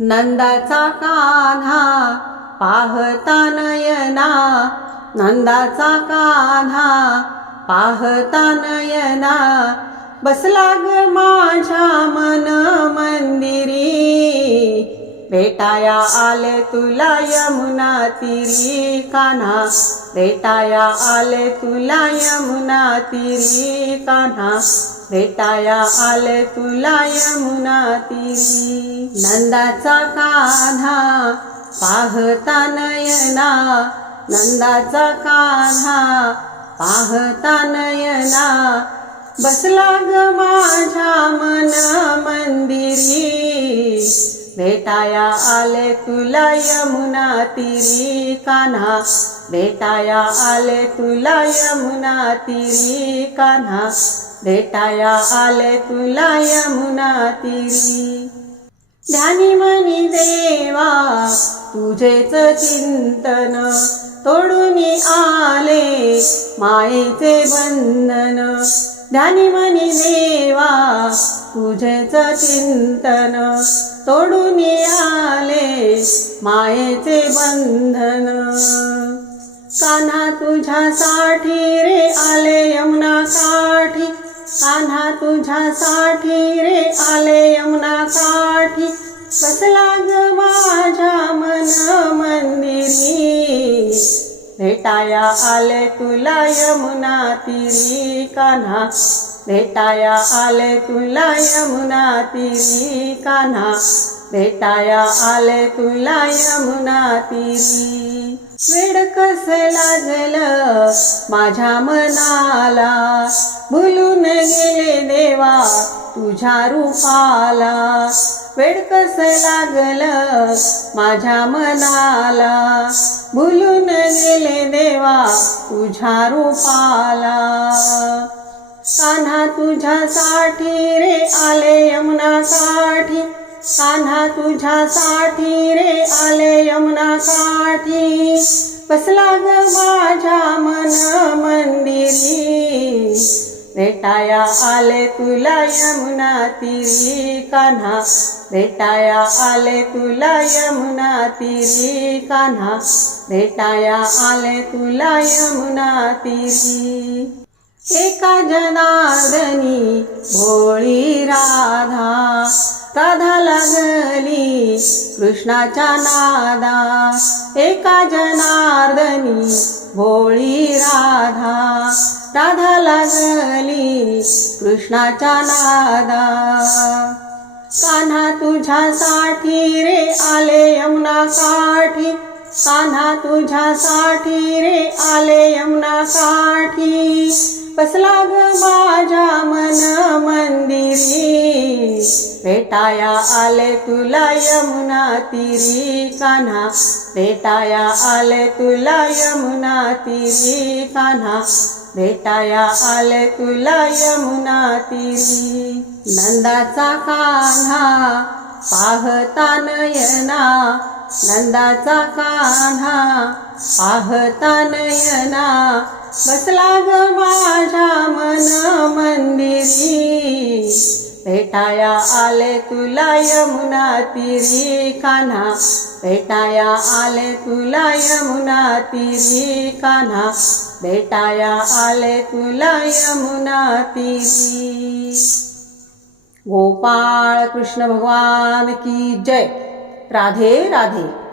नंदाचा कान्हा पाहता नयना नंदाचा कान्हा पाहता नयना. बसला ग माझ्या मन मंदिरी भेटाया आले तुला यमुना तिरी कान्हा. भेटाया आले तुला यमुना तिरी कान्हा. भेटाया आले तुला यमुना तिरी. नंदाचा कान्हा पाहता नयना. नंदाचा कान्हा पाहता नयना. बसला ग माझ्या मन मंदिरी. भेटाया आले तुला यमुना तिरी कान्हा. भेटाया आले तुला यमुना तिरी कान्हा भेटाया आले तुला यमुना तिरी. ध्यानी मनी देवा तुझेच चिंतन तोडून आले मायेचे बंधन. ध्यानी मनी देवा तुझेच चिंतन तोडून आले मायेचे बंधन. तुझ्यासाठी रे आले यमुना काठी कान्हा तुझ्यासाठी रे आले यमुना काठी बसला ग माझ्या मन मंदिरी? भेटाया आले तुला यमुना तिरी. कान्हा भेटाया आले तुला यमुना तिरी. कान्हा भेटाया आले तुला यमुना तिरी वेड कस लागलं माझ्या मनाला. भुलून गेले देवा तुझ्या रूपाला. वेड कस लागलं माझ्या मनाला. भुलून गेले देवा तुझ्या रूपाला. कान्हा तुझ्यासाठी रे आले यमुनासाठी. कान्हा तुझ्यासाठी रे आले यमुना काठी बसला ग माझ्या मन मंदिरी. भेटाया आले तुला यमुना तिरी. कान्हा भेटाया आले तुला यमुना तिरी. कान्हा भेटाया आले तुला यमुना तिरी. एका जनार्दनी भोळी राधा. राधा लागली कृष्णाच्या नादा. एका जनार्दनी भोळी राधा. राधा लागली कृष्णाच्या नादा. कान्हा तुझ्यासाठी रे आले यमुना काठी. कान्हा तुझ्यासाठी रे आले यमुना काठी. बसला ग माझ्या भेटाया आले तुला यमुना तिरी कान्हा भेटाया आले तुला यमुना तिरी कान्हा भेटाया आले तुला यमुना तिरी नंदाचा कान्हा पाहता नयना. नंदाचा कान्हा पाहता नयना. बसला ग माझ्या मन मंदिरी. भेटाया आले तुला यमुना तिरी कान्हा भेटाया आले तुला यमुना तिरी कान्हा भेटाया आले तुला यमुना तिरी. गोपाळ कृष्ण भगवान की जय. राधे राधे.